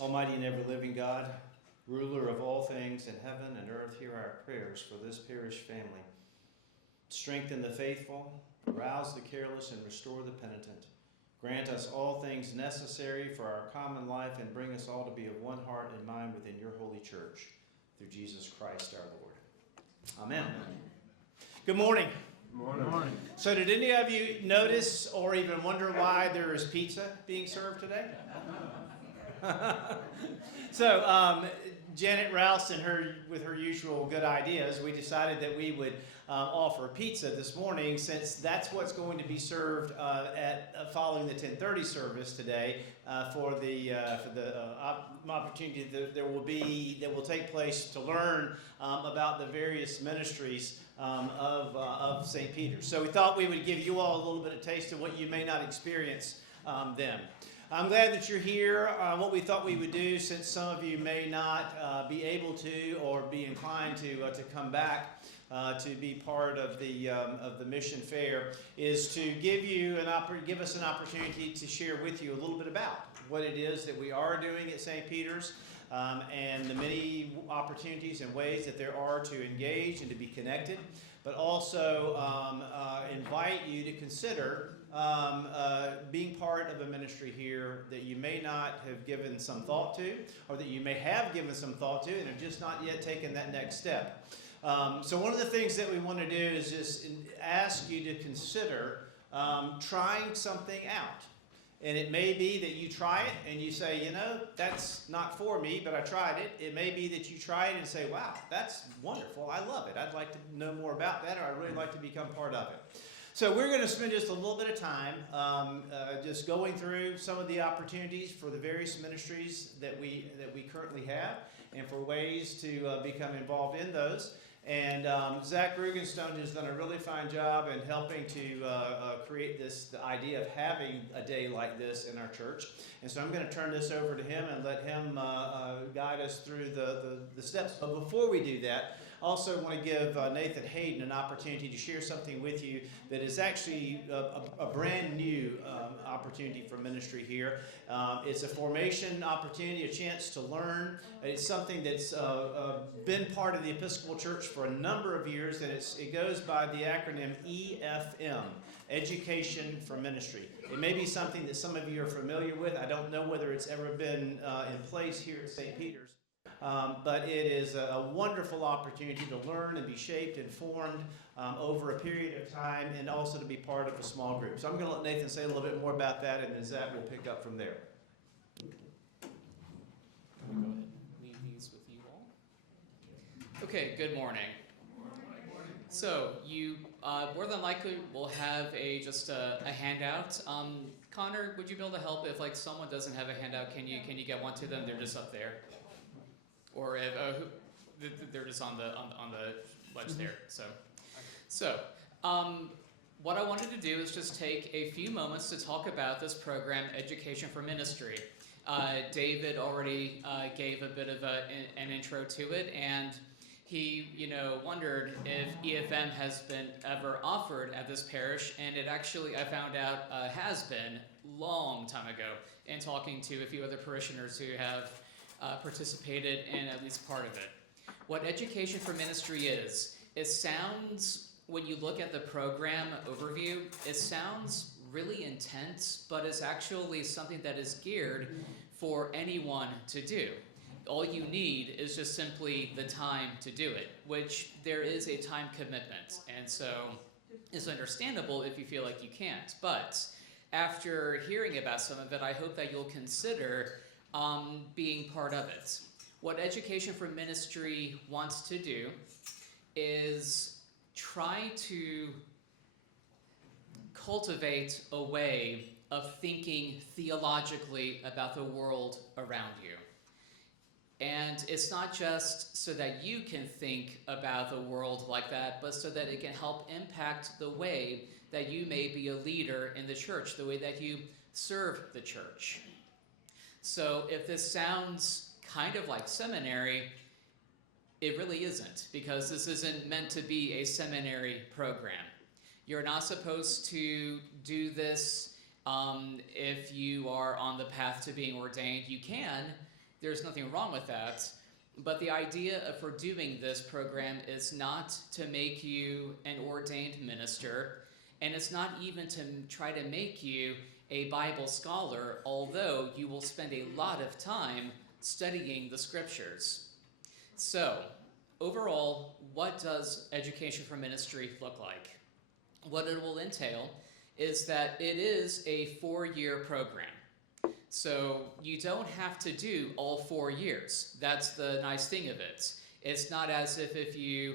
Almighty and ever-living God, ruler of all things in heaven and earth, hear our prayers for this parish family. Strengthen the faithful, arouse the careless, and restore the penitent. Grant us all things necessary for our common life, and bring us all to be of one heart and mind within your holy church. Through Jesus Christ our Lord. Amen. Good morning. Good morning. So did any of you notice or even wonder why there is pizza being served today? So Janet Rouse and with her usual good ideas, we decided that we would offer pizza this morning, since that's what's going to be served following the 10:30 service today for the opportunity that will take place to learn about the various ministries of St. Peter's. So we thought we would give you all a little bit of taste of what you may not experience then. I'm glad that you're here. What we thought we would do, since some of you may not be able to or be inclined to come back to be part of the mission fair, is to give us an opportunity to share with you a little bit about what it is that we are doing at St. Peter's, and the many opportunities and ways that there are to engage and to be connected, but also invite you to consider being part of a ministry here that you may not have given some thought to, or that you may have given some thought to and have just not yet taken that next step. So one of the things that we want to do is just ask you to consider trying something out. And it may be that you try it and you say, that's not for me, but I tried it. It may be that you try it and say, wow, that's wonderful. I love it. I'd like to know more about that, or I'd really like to become part of it. So we're going to spend just a little bit of time just going through some of the opportunities for the various ministries that we currently have, and for ways to become involved in those. And Zach Rugenstone has done a really fine job in helping to create the idea of having a day like this in our church. And so I'm going to turn this over to him and let him guide us through the steps. But before we do that, I also want to give Nathan Hayden an opportunity to share something with you that is actually a brand new opportunity for ministry here. It's a formation opportunity, a chance to learn. It's something that's been part of the Episcopal Church for a number of years, and it goes by the acronym EFM, Education for Ministry. It may be something that some of you are familiar with. I don't know whether it's ever been in place here at St. Peter's. But it is a wonderful opportunity to learn and be shaped and formed over a period of time, and also to be part of a small group. So I'm going to let Nathan say a little bit more about that, and then Zach will pick up from there. Can we go ahead and leave these with you all? Okay, good morning. So you more than likely will have just a handout. Connor, would you be able to help if someone doesn't have a handout? Can you get one to them? They're just up there. Or if, they're just on the ledge there. So what I wanted to do is just take a few moments to talk about this program, Education for Ministry. David already gave a bit of an intro to it, and he wondered if EFM has been ever offered at this parish, and it actually, I found out, has been long time ago, in talking to a few other parishioners who have participated in at least part of it. What Education for Ministry is, it sounds, when you look at the program overview, it sounds really intense, but it's actually something that is geared for anyone to do. All you need is just simply the time to do it, which there is a time commitment, and so it's understandable if you feel like you can't. But after hearing about some of it, I hope that you'll consider being part of it. What Education for Ministry wants to do is try to cultivate a way of thinking theologically about the world around you. And it's not just so that you can think about the world like that, but so that it can help impact the way that you may be a leader in the church, the way that you serve the church. So if this sounds kind of like seminary, it really isn't, because this isn't meant to be a seminary program. You're not supposed to do this if you are on the path to being ordained. You can There's nothing wrong with that. But the idea for doing this program is not to make you an ordained minister, and it's not even to try to make you a Bible scholar, although you will spend a lot of time studying the scriptures. So, overall, what does education for ministry look like? What it will entail is that it is a 4-year program. So you don't have to do all 4 years. That's the nice thing of it. It's not as if you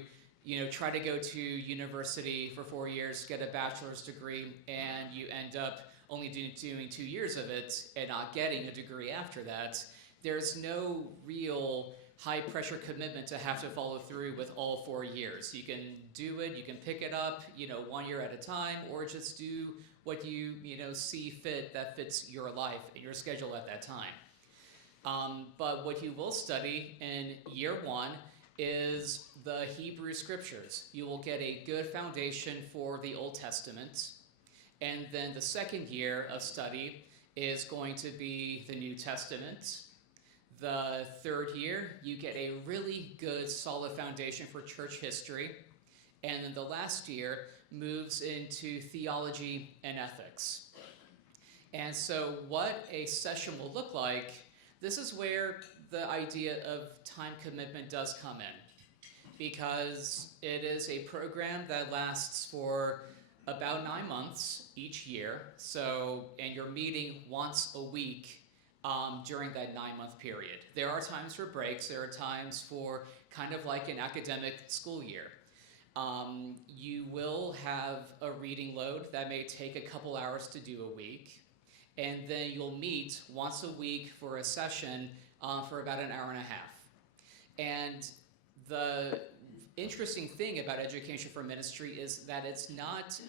try to go to university for 4 years, get a bachelor's degree, and you end up only doing 2 years of it and not getting a degree after that. There's no real high pressure commitment to have to follow through with all 4 years. You can do it, you can pick it up, 1 year at a time, or just do what you see fit that fits your life and your schedule at that time. But what you will study in year 1 is the Hebrew scriptures. You will get a good foundation for the Old Testament. And then the second year of study is going to be the New Testament. The third year, you get a really good solid foundation for church history. And then the last year moves into theology and ethics. And so what a session will look like, this is where the idea of time commitment does come in, because it is a program that lasts for about 9 months each year. So, and you're meeting once a week during that 9-month period. There are times for breaks. There are times for kind of like an academic school year. You will have a reading load that may take a couple hours to do a week. And then you'll meet once a week for a session for about an hour and a half. And the interesting thing about education for ministry is that it's not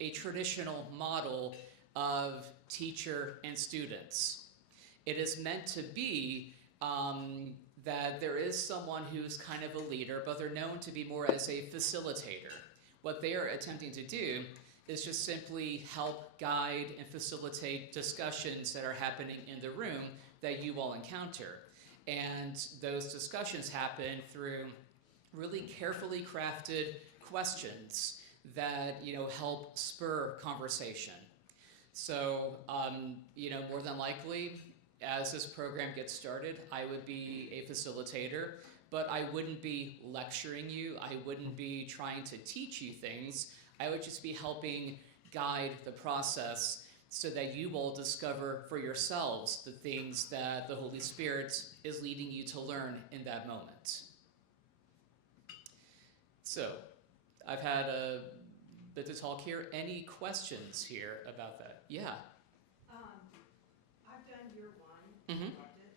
a traditional model of teacher and students. It is meant to be that there is someone who's kind of a leader, but they're known to be more as a facilitator. What they are attempting to do is just simply help guide and facilitate discussions that are happening in the room that you all encounter. And those discussions happen through really carefully crafted questions that help spur conversation. So more than likely, as this program gets started, I would be a facilitator, but I wouldn't be lecturing you. I wouldn't be trying to teach you things. I would just be helping guide the process so that you will discover for yourselves the things that the Holy Spirit is leading you to learn in that moment. So, I've had a bit to talk here. Any questions here about that? Yeah. I've done year 1. Mm-hmm. Loved it.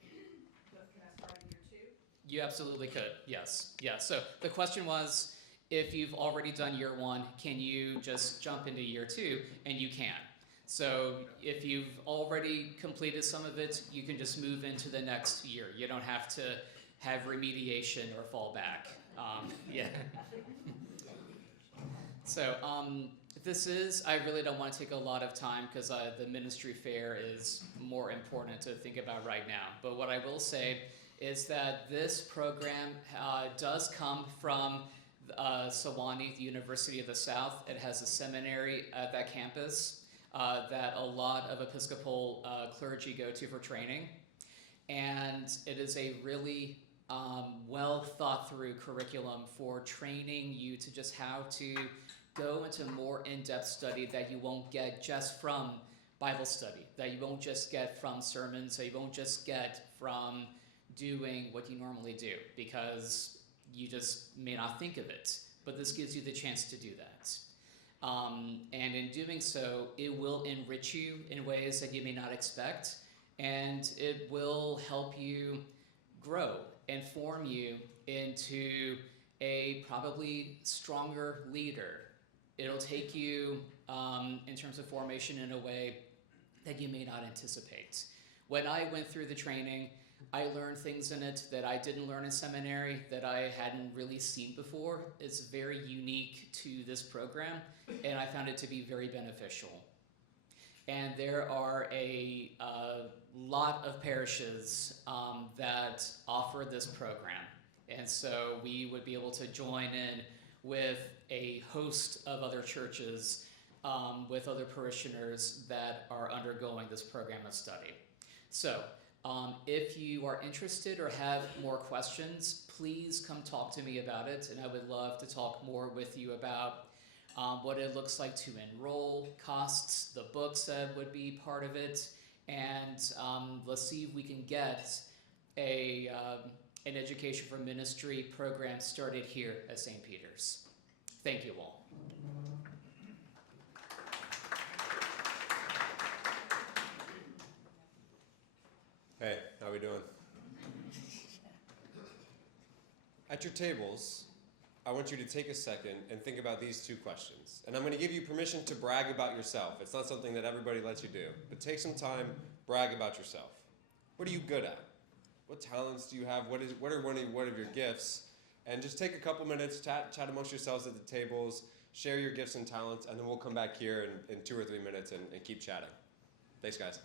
But can I start year 2? You absolutely could. Yes. Yeah. So the question was, if you've already done year 1, can you just jump into year 2? And you can. So if you've already completed some of it, you can just move into the next year. You don't have to have remediation or fall back. Yeah. So I really don't want to take a lot of time because the ministry fair is more important to think about right now. But what I will say is that this program does come from Sewanee, the University of the South. It has a seminary at that campus that a lot of Episcopal clergy go to for training. And it is a really well thought through curriculum for training you to just how to go into more in-depth study that you won't get just from Bible study, that you won't just get from sermons, that you won't just get from doing what you normally do, because you just may not think of it. But this gives you the chance to do that. And in doing so, it will enrich you in ways that you may not expect, and it will help you grow and form you into a probably stronger leader. It'll take you in terms of formation in a way that you may not anticipate. When I went through the training, I learned things in it that I didn't learn in seminary, that I hadn't really seen before. It's very unique to this program, and I found it to be very beneficial. And there are a lot of parishes that offer this program. And so we would be able to join in with a host of other churches with other parishioners that are undergoing this program of study. So if you are interested or have more questions, please come talk to me about it, and I would love to talk more with you about what it looks like to enroll, costs, the books that would be part of it, and let's see if we can get an Education for Ministry program started here at St. Peter's. Thank you all. Hey, how we doing? At your tables, I want you to take a second and think about these two questions. And I'm going to give you permission to brag about yourself. It's not something that everybody lets you do. But take some time, brag about yourself. What are you good at? What talents do you have? What are one of your gifts? And just take a couple minutes, chat amongst yourselves at the tables, share your gifts and talents, and then we'll come back here in 2 or 3 minutes and keep chatting. Thanks, guys.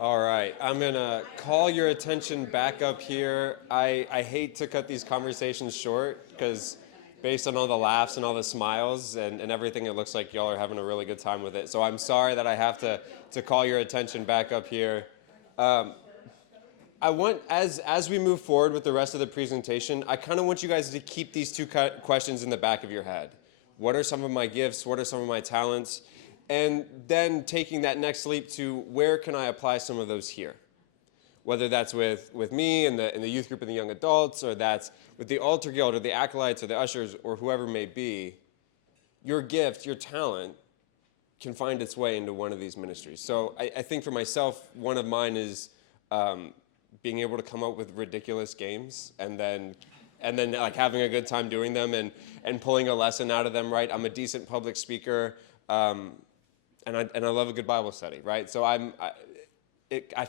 All right, I'm gonna call your attention back up here. I hate to cut these conversations short because based on all the laughs and all the smiles and everything, it looks like y'all are having a really good time with it. So I'm sorry that I have to call your attention back up here. I want, as we move forward with the rest of the presentation, I kind of want you guys to keep these two questions in the back of your head. What are some of my gifts? What are some of my talents? And then taking that next leap to where can I apply some of those here? Whether that's with me and the youth group and the young adults, or that's with the altar guild or the acolytes or the ushers or whoever may be, your gift, your talent can find its way into one of these ministries. So I think for myself, one of mine is being able to come up with ridiculous games and then like having a good time doing them and pulling a lesson out of them, right? I'm a decent public speaker. And I love a good Bible study, right? So I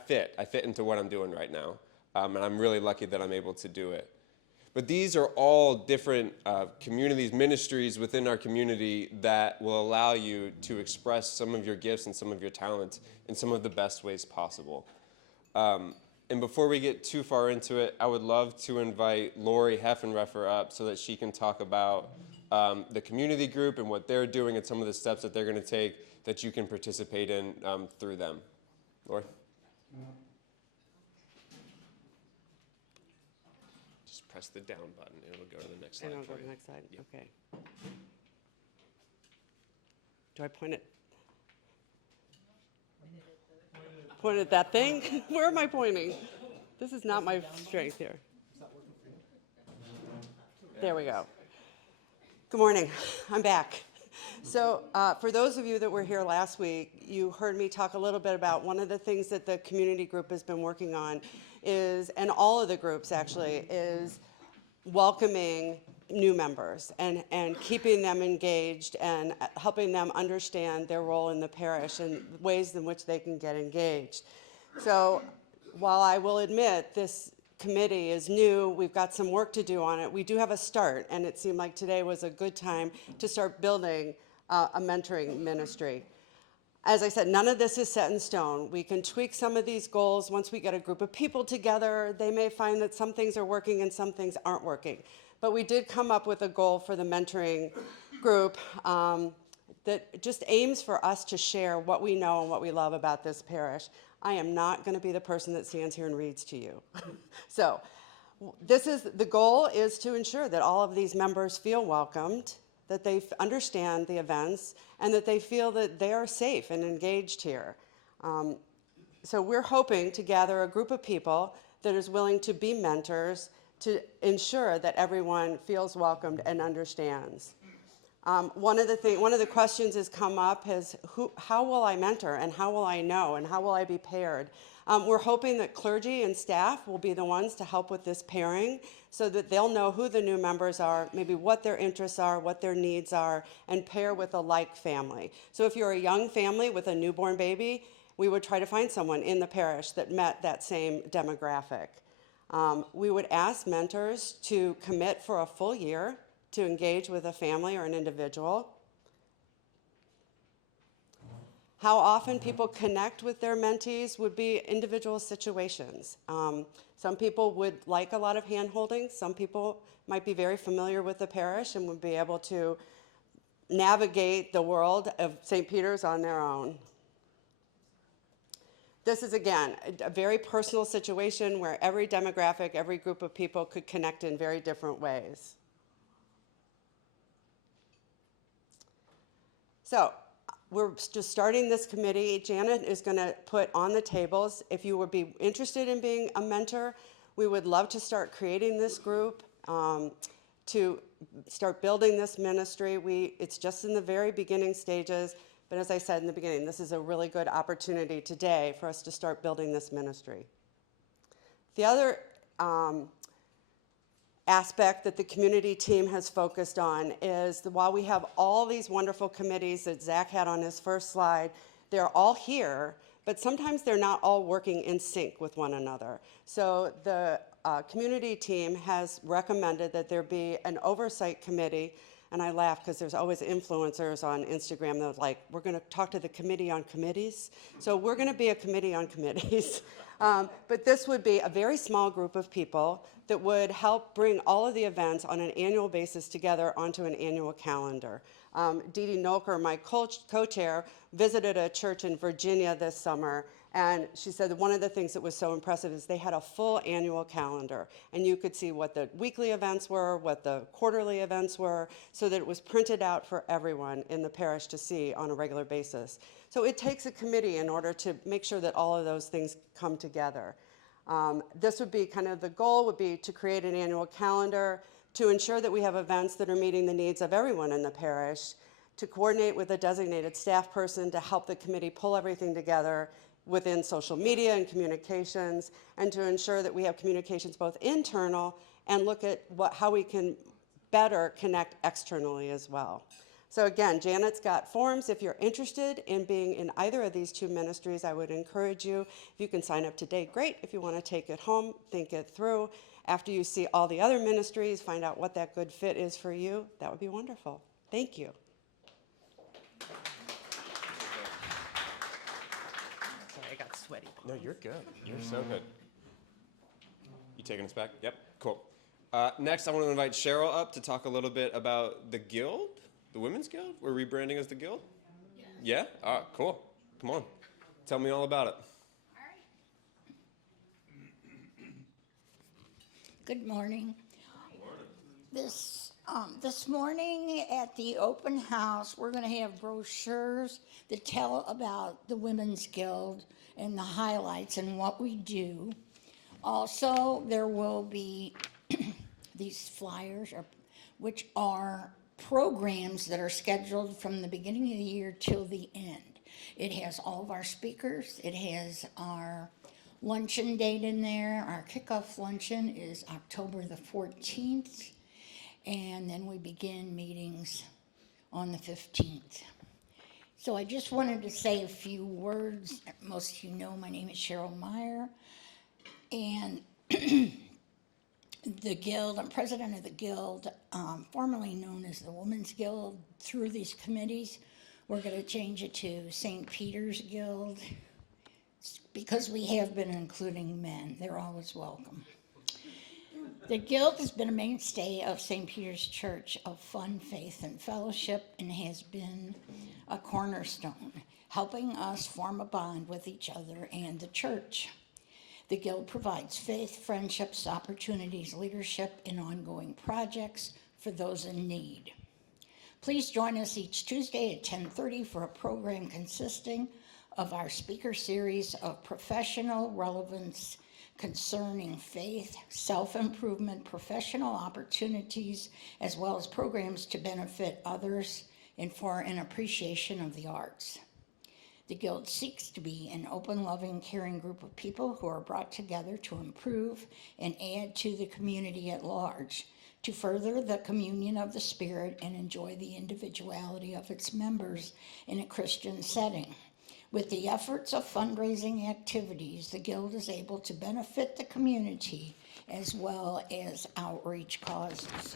fit into what I'm doing right now, and I'm really lucky that I'm able to do it. But these are all different communities, ministries within our community that will allow you to express some of your gifts and some of your talents in some of the best ways possible. And before we get too far into it, I would love to invite Lori Heffenreffer up so that she can talk about the community group and what they're doing and some of the steps that they're going to take that you can participate in through them. Lori? Just press the down button and it'll go to the next slide. And I'll for go to you. the next slide? Yep. Okay. Do I point it? Point at that thing? Where am I pointing? This is not my strength here. There we go. Good morning. I'm back. So for those of you that were here last week, you heard me talk a little bit about one of the things that the community group has been working on is, and all of the groups actually, is welcoming new members and keeping them engaged and helping them understand their role in the parish and ways in which they can get engaged. So while I will admit this committee is new, we've got some work to do on it, we do have a start, and it seemed like today was a good time to start building a mentoring ministry. As I said, none of this is set in stone. We can tweak some of these goals once we get a group of people together. They may find that some things are working and some things aren't working. But we did come up with a goal for the mentoring group that just aims for us to share what we know and what we love about this parish. I am not going to be the person that stands here and reads to you. So the goal is to ensure that all of these members feel welcomed, that they understand the events, and that they feel that they are safe and engaged here. So we're hoping to gather a group of people that is willing to be mentors to ensure that everyone feels welcomed and understands. One of the questions has come up is how will I mentor and how will I know and how will I be paired? We're hoping that clergy and staff will be the ones to help with this pairing so that they'll know who the new members are, maybe what their interests are, what their needs are, and pair with a like family. So if you're a young family with a newborn baby, we would try to find someone in the parish that met that same demographic. We would ask mentors to commit for a full year to engage with a family or an individual. How often people connect with their mentees would be individual situations. Some people would like a lot of hand-holding. Some people might be very familiar with the parish and would be able to navigate the world of St. Peter's on their own. This is, again, a very personal situation where every demographic, every group of people could connect in very different ways. So, we're just starting this committee. Janet is going to put on the tables, if you would be interested in being a mentor, we would love to start creating this group, to start building this ministry. It's just in the very beginning stages, but as I said in the beginning, this is a really good opportunity today for us to start building this ministry. The other aspect that the community team has focused on is while we have all these wonderful committees that Zach had on his first slide, they're all here, but sometimes they're not all working in sync with one another. So the community team has recommended that there be an oversight committee, and I laugh because there's always influencers on Instagram that are like, we're going to talk to the committee on committees. So we're going to be a committee on committees. But this would be a very small group of people that would help bring all of the events on an annual basis together onto an annual calendar. Dee Dee Noker, my co-chair, visited a church in Virginia this summer, and she said that one of the things that was so impressive is they had a full annual calendar, and you could see what the weekly events were, what the quarterly events were, so that it was printed out for everyone in the parish to see on a regular basis. So it takes a committee in order to make sure that all of those things come together. This would be kind of the goal would be to create an annual calendar to ensure that we have events that are meeting the needs of everyone in the parish, to coordinate with a designated staff person to help the committee pull everything together within social media and communications, and to ensure that we have communications both internal and look at how we can better connect externally as well. So again, Janet's got forms. If you're interested in being in either of these two ministries, I would encourage you. If you can sign up today, great. If you want to take it home, think it through. After you see all the other ministries, find out what that good fit is for you, that would be wonderful. Thank you. Sorry, I got sweaty. No, you're good. You're so good. You taking us back? Yep, cool. Next, I want to invite Cheryl up to talk a little bit about the Guild, the Women's Guild. We're rebranding as the Guild? Yeah? All right, cool. Come on. Tell me all about it. Good morning. This morning at the open house, we're going to have brochures that tell about the Women's Guild and the highlights and what we do. Also, there will be these flyers, which are programs that are scheduled from the beginning of the year till the end. It has all of our speakers. It has our luncheon date in there. Our kickoff luncheon is October the 14th, and then we begin meetings on the 15th. So I just wanted to say a few words. Most of you know my name is Cheryl Meyer, and the Guild, I'm president of the Guild, formerly known as the Women's Guild. Through these committees, we're going to change it to St. Peter's Guild, because we have been including men. They're always welcome. The Guild has been a mainstay of St. Peter's Church of fun, faith, and fellowship, and has been a cornerstone, helping us form a bond with each other and the church. The Guild provides faith, friendships, opportunities, leadership, and ongoing projects for those in need. Please join us each Tuesday at 10:30 for a program consisting of our speaker series of professional relevance concerning faith, self-improvement, professional opportunities, as well as programs to benefit others and for an appreciation of the arts. The Guild seeks to be an open, loving, caring group of people who are brought together to improve and add to the community at large, to further the communion of the Spirit and enjoy the individuality of its members in a Christian setting. With the efforts of fundraising activities, the Guild is able to benefit the community as well as outreach causes.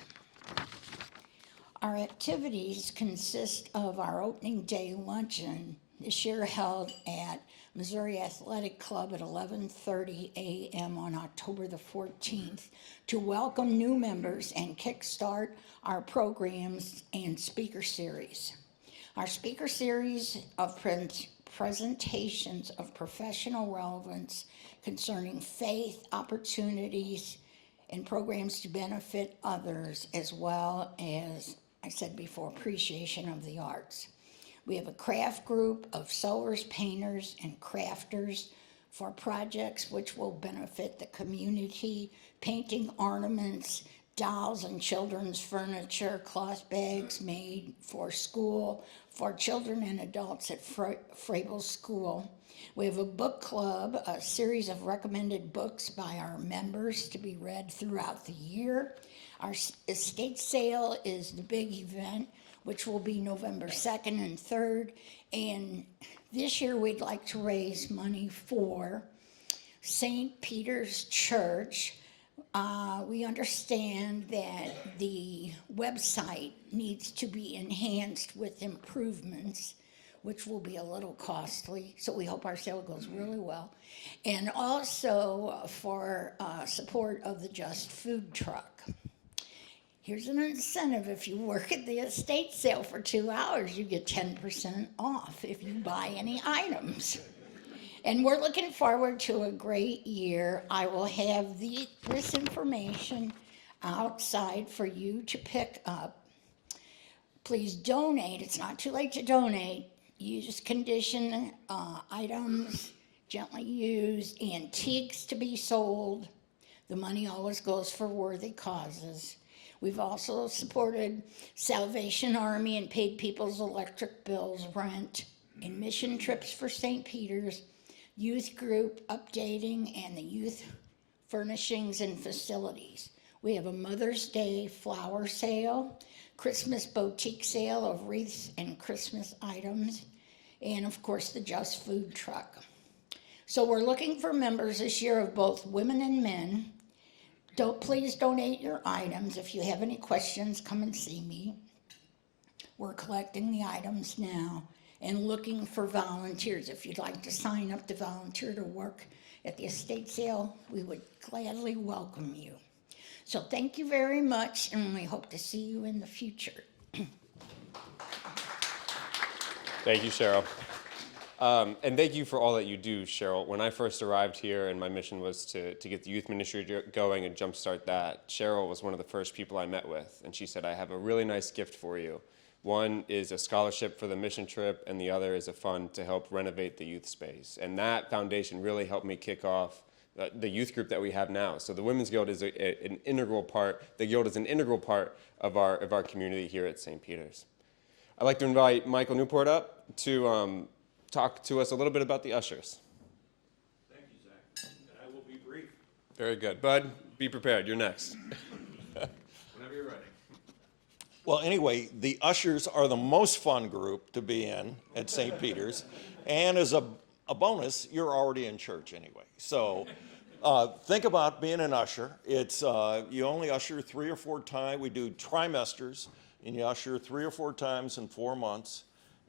Our activities consist of our opening day luncheon this year held at Missouri Athletic Club at 11:30 a.m. on October the 14th to welcome new members and kickstart our programs and speaker series. Our speaker series of presentations of professional relevance concerning faith, opportunities, and programs to benefit others, as well as, I said before, appreciation of the arts. We have a craft group of sewers, painters, and crafters for projects which will benefit the community, painting ornaments, dolls and children's furniture, cloth bags made for school, for children and adults at Frabel School. We have a book club, a series of recommended books by our members to be read throughout the year. Our estate sale is the big event, which will be November 2nd and 3rd. And this year we'd like to raise money for St. Peter's Church. We understand that the website needs to be enhanced with improvements, which will be a little costly, so we hope our sale goes really well. And also for support of the Just Food Truck. Here's an incentive: if you work at the estate sale for 2 hours, you get 10% off if you buy any items. And we're looking forward to a great year. I will have this information outside for you to pick up. Please donate. It's not too late to donate. Used condition items, gently used, antiques to be sold. The money always goes for worthy causes. We've also supported Salvation Army and paid people's electric bills, rent, and mission trips for St. Peter's, youth group updating, and the youth furnishings and facilities. We have a Mother's Day flower sale, Christmas boutique sale of wreaths and Christmas items, and of course the Just Food Truck. So we're looking for members this year of both women and men. Please donate your items. If you have any questions, come and see me. We're collecting the items now and looking for volunteers. If you'd like to sign up to volunteer to work at the estate sale, we would gladly welcome you. So thank you very much, and we hope to see you in the future. Thank you, Cheryl. And thank you for all that you do, Cheryl. When I first arrived here and my mission was to get the youth ministry going and jumpstart that, Cheryl was one of the first people I met with. And she said, I have a really nice gift for you. One is a scholarship for the mission trip, and the other is a fund to help renovate the youth space. And that foundation really helped me kick off the youth group that we have now. So the Women's Guild is an integral part. The Guild is an integral part of our community here at St. Peter's. I'd like to invite Michael Newport up to talk to us a little bit about the ushers. Thank you, Zach. And I will be brief. Very good. Bud, be prepared. You're next. Whenever you're ready. Well, anyway, the ushers are the most fun group to be in at St. Peter's. And as a bonus, you're already in church anyway. So think about being an usher. It's you only usher 3 or 4 times. We do trimesters, and you usher 3 or 4 times in 4 months.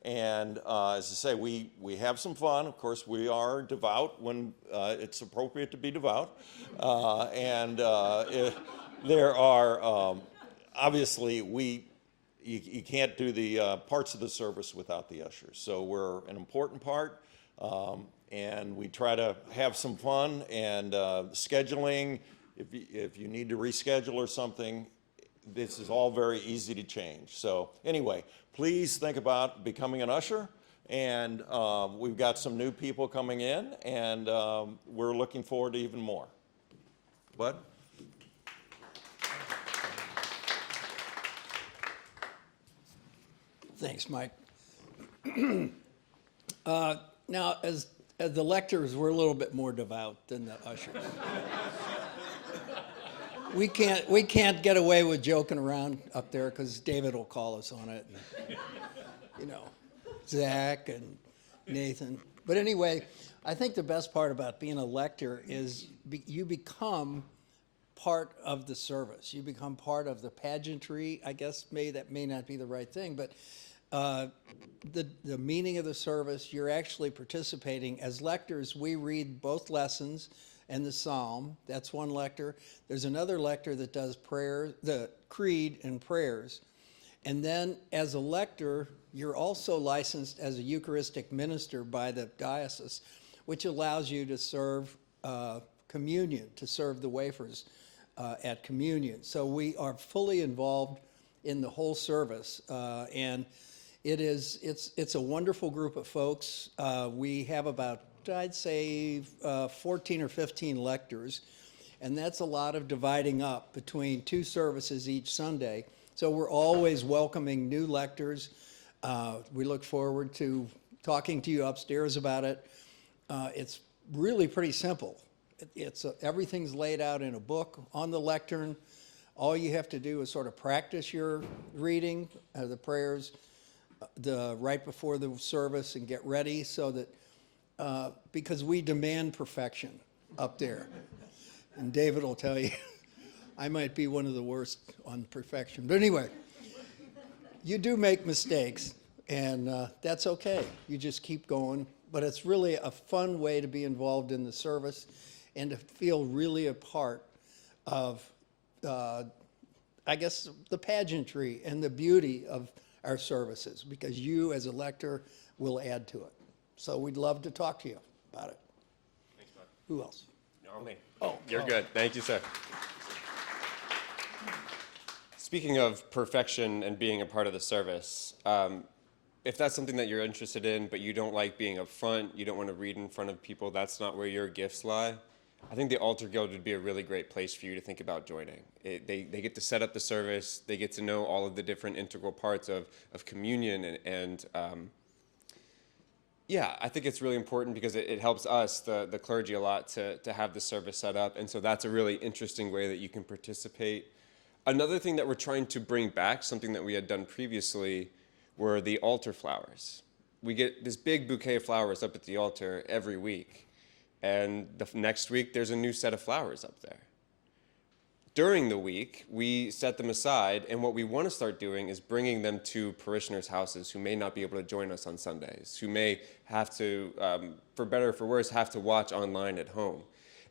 And as I say, we have some fun. Of course, we are devout when it's appropriate to be devout. There are, obviously, you can't do the parts of the service without the ushers. So we're an important part, and we try to have some fun. And scheduling, if you need to reschedule or something, this is all very easy to change. So anyway, please think about becoming an usher. And we've got some new people coming in, and we're looking forward to even more. Bud? Thanks, Mike. Now, as the lectors, we're a little bit more devout than the ushers. We can't get away with joking around up there because David will call us on it. And, you know, Zach and Nathan. But anyway, I think the best part about being a lector is you become part of the service. You become part of the pageantry. I guess that may not be the right thing, but the meaning of the service, you're actually participating. As lectors, we read both lessons and the psalm. That's one lector. There's another lector that does prayer, the creed and prayers. And then as a lector, you're also licensed as a Eucharistic minister by the diocese, which allows you to serve communion, to serve the wafers at communion. So we are fully involved in the whole service, and it's a wonderful group of folks. We have about, I'd say, 14 or 15 lectors, and that's a lot of dividing up between 2 services each Sunday. So we're always welcoming new lectors. We look forward to talking to you upstairs about it. It's really pretty simple. Everything's laid out in a book on the lectern. All you have to do is sort of practice your reading, the prayers, right before the service, and get ready so that, because we demand perfection up there. And David will tell you, I might be one of the worst on perfection. But anyway, you do make mistakes, and that's okay. You just keep going. But it's really a fun way to be involved in the service and to feel really a part of, I guess, the pageantry and the beauty of our services, because you as a lector will add to it. So we'd love to talk to you about it. Thanks, Bud. Who else? No, me. Oh, You're good. Thank you, sir. Speaking of perfection and being a part of the service, if that's something that you're interested in, but you don't like being up front, you don't want to read in front of people, that's not where your gifts lie, I think the Altar Guild would be a really great place for you to think about joining. They get to set up the service, they get to know all of the different integral parts of communion, and yeah, I think it's really important because it helps us, the clergy, a lot to have the service set up, and so that's a really interesting way that you can participate. Another thing that we're trying to bring back, something that we had done previously, were the altar flowers. We get this big bouquet of flowers up at the altar every week, and the next week there's a new set of flowers up there. During the week, we set them aside, and what we want to start doing is bringing them to parishioners' houses who may not be able to join us on Sundays, who may have to, for better or for worse, have to watch online at home.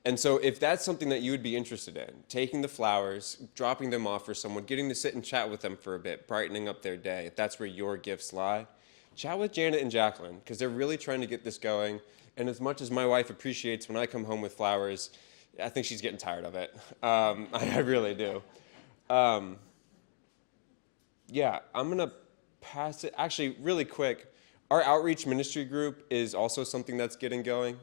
And so if that's something that you would be interested in, taking the flowers, dropping them off for someone, getting to sit and chat with them for a bit, brightening up their day, if that's where your gifts lie, chat with Janet and Jacqueline, because they're really trying to get this going. And as much as my wife appreciates when I come home with flowers, I think she's getting tired of it. I really do. Yeah, I'm going to pass it. Actually, really quick, our outreach ministry group is also something that's getting going.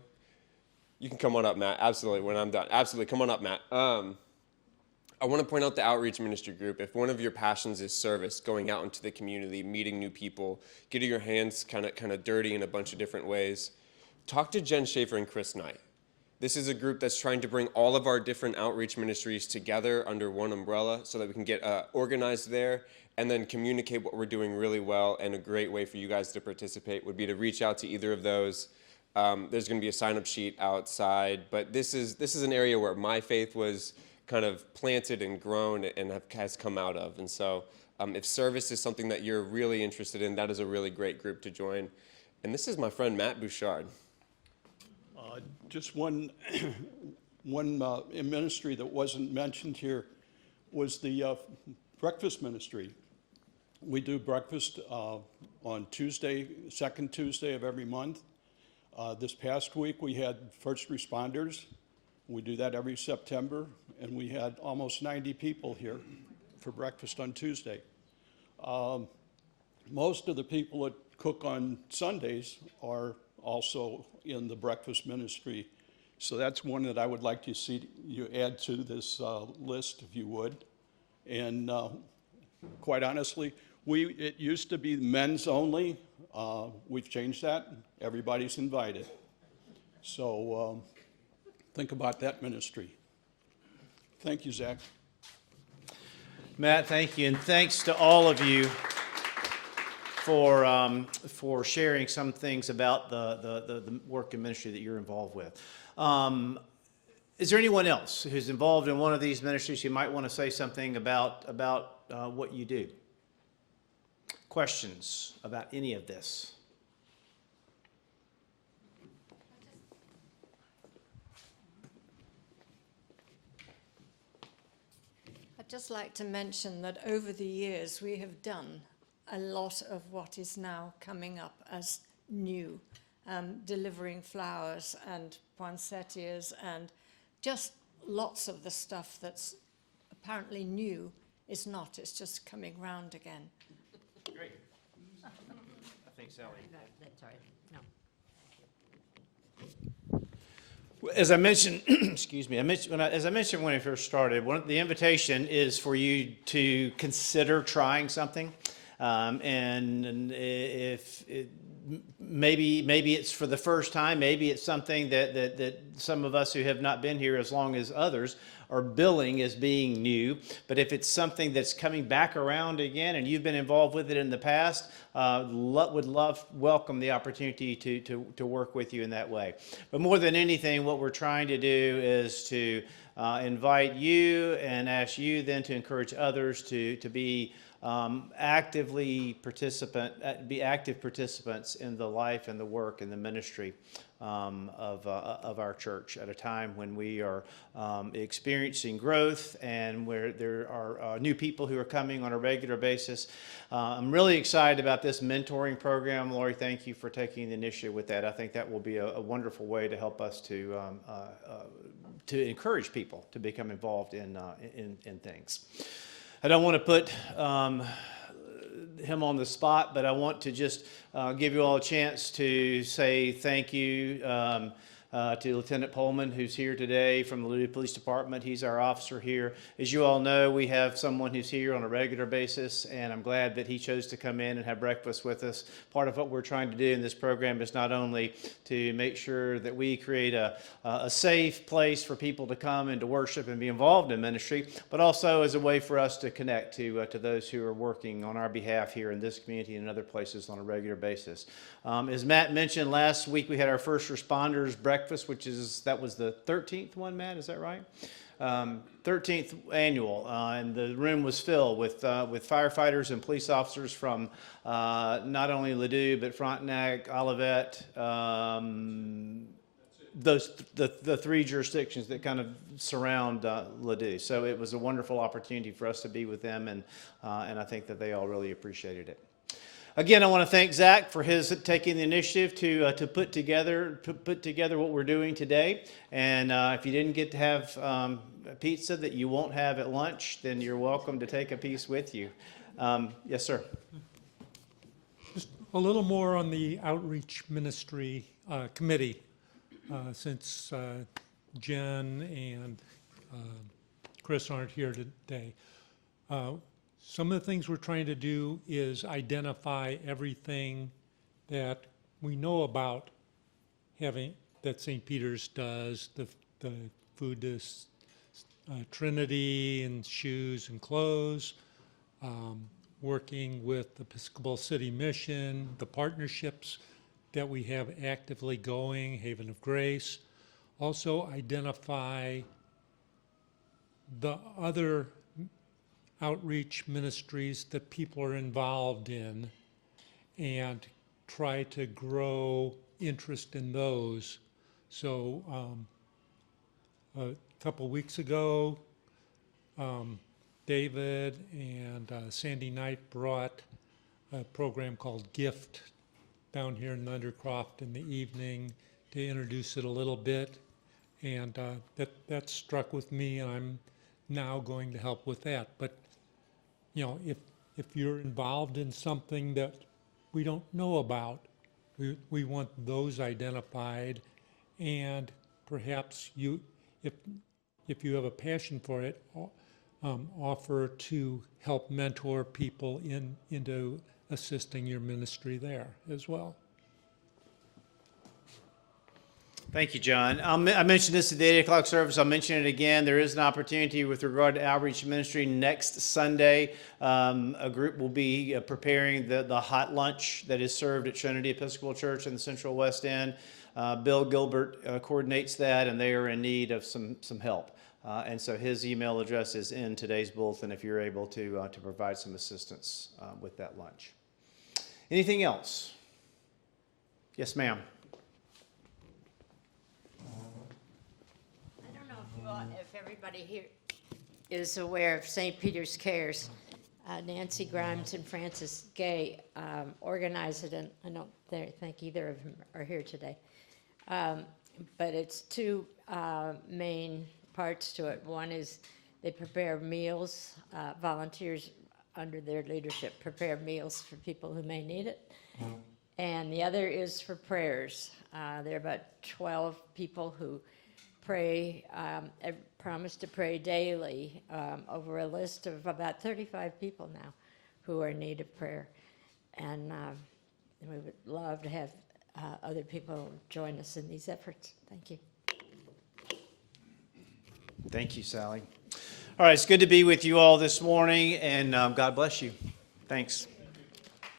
You can come on up, Matt. Absolutely, when I'm done. Absolutely, come on up, Matt. I want to point out the outreach ministry group. If one of your passions is service, going out into the community, meeting new people, getting your hands kind of dirty in a bunch of different ways, talk to Jen Schaefer and Chris Knight. This is a group that's trying to bring all of our different outreach ministries together under one umbrella so that we can get organized there and then communicate what we're doing really well. And a great way for you guys to participate would be to reach out to either of those. There's going to be a sign-up sheet outside, but this is an area where my faith was kind of planted and grown and has come out of. And so if service is something that you're really interested in, that is a really great group to join. And this is my friend Matt Bouchard. Just one ministry that wasn't mentioned here was the breakfast ministry. We do breakfast on Tuesday, second Tuesday of every month. This past week we had first responders. We do that every September, and we had almost 90 people here for breakfast on Tuesday. Most of the people that cook on Sundays are also in the breakfast ministry. So that's one that I would like to see you add to this list, if you would. And quite honestly, it used to be men's only. We've changed that. Everybody's invited. So think about that ministry. Thank you, Zach. Matt, thank you, and thanks to all of you for sharing some things about the work and ministry that you're involved with. Is there anyone else who's involved in one of these ministries who might want to say something about what you do? questions about any of this? I'd just like to mention that over the years we have done a lot of what is now coming up as new, delivering flowers and poinsettias and just lots of the stuff that's apparently new is not, it's just coming round again. Great. I think Sally. That's all right. No. As I mentioned, excuse me, as I mentioned when I first started, the invitation is for you to consider trying something. And if maybe it's for the first time, maybe it's something that some of us who have not been here as long as others are billing as being new. But if it's something that's coming back around again and you've been involved with it in the past, would welcome the opportunity to work with you in that way. But more than anything, what we're trying to do is to invite you and ask you then to encourage others to be active participants in the life and the work and the ministry of our church at a time when we are experiencing growth and where there are new people who are coming on a regular basis. I'm really excited about this mentoring program. Lori, thank you for taking the initiative with that. I think that will be a wonderful way to help us to encourage people to become involved in things. I don't want to put him on the spot, but I want to just give you all a chance to say thank you to Lieutenant Pullman, who's here today from the Loudoun Police Department. He's our officer here. As you all know, we have someone who's here on a regular basis, and I'm glad that he chose to come in and have breakfast with us. Part of what we're trying to do in this program is not only to make sure that we create a safe place for people to come and to worship and be involved in ministry, but also as a way for us to connect to those who are working on our behalf here in this community and other places on a regular basis. As Matt mentioned, last week we had our first responders breakfast, that was the 13th one, Matt, is that right? 13th annual, and the room was filled with firefighters and police officers from not only Ladue, but Frontenac, Olivet, the three jurisdictions that kind of surround Ladue. So it was a wonderful opportunity for us to be with them, and I think that they all really appreciated it. Again, I want to thank Zach for his taking the initiative to put together what we're doing today. And if you didn't get to have pizza that you won't have at lunch, then you're welcome to take a piece with you. Yes, sir. Just a little more on the outreach ministry committee, since Jen and Chris aren't here today. Some of the things we're trying to do is identify everything that we know about that St. Peter's does, the food to Trinity and shoes and clothes, working with the Episcopal City Mission, the partnerships that we have actively going, Haven of Grace. Also identify the other outreach ministries that people are involved in and try to grow interest in those. So a couple weeks ago, David and Sandy Knight brought a program called Gift down here in Undercroft in the evening to introduce it a little bit, and that struck with me, and I'm now going to help with that. But you know, if you're involved in something that we don't know about, we want those identified, and perhaps if you have a passion for it, offer to help mentor people into assisting your ministry there as well. Thank you, John. I mentioned this at the 8 o'clock service. I'll mention it again. There is an opportunity with regard to outreach ministry next Sunday. A group will be preparing the hot lunch that is served at Trinity Episcopal Church in the Central West End. Bill Gilbert coordinates that, and they are in need of some help. And so his email address is in today's bulletin if you're able to provide some assistance with that lunch. Anything else? Yes, ma'am. I don't know if everybody here is aware of St. Peter's Cares. Nancy Grimes and Francis Gay organized it, and I don't think either of them are here today. But it's two main parts to it. One is they prepare meals, volunteers under their leadership prepare meals for people who may need it. And the other is for prayers. There are about 12 people who pray, promise to pray daily over a list of about 35 people now who are in need of prayer. And we would love to have other people join us in these efforts. Thank you. Thank you, Sally. All right, it's good to be with you all this morning, and God bless you. Thanks.